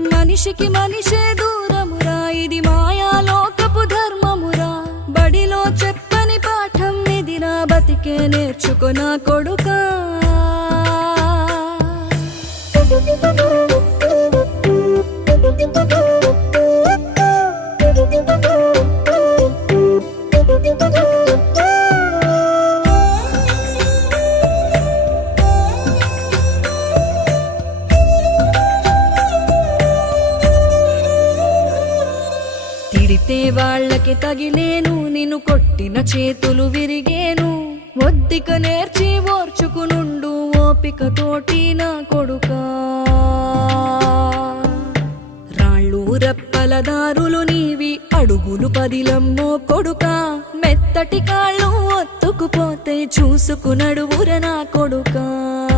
మనిషికి మనిషే దూరమురా, ఇది మాయాలోకపు ధర్మమురా. బడిలో చెప్పని పాఠం ఇదిరా, బతికే నేర్చుకో నా కొడుకా. తిడితే వాళ్ళకి తగిలేను, నిన్ను కొట్టిన చేతులు విరిగేను. ఒద్దిక నేర్చి ఓర్చుకునుండు ఓపికతోటి నా కొడుకా. రాళ్ళు రప్పల దారులు నీవి, అడుగులు పదిలమ్మో కొడుకా. మెత్తటి కాళ్ళు ఒత్తుకుపోతే చూసుకునడువుర నా కొడుకా.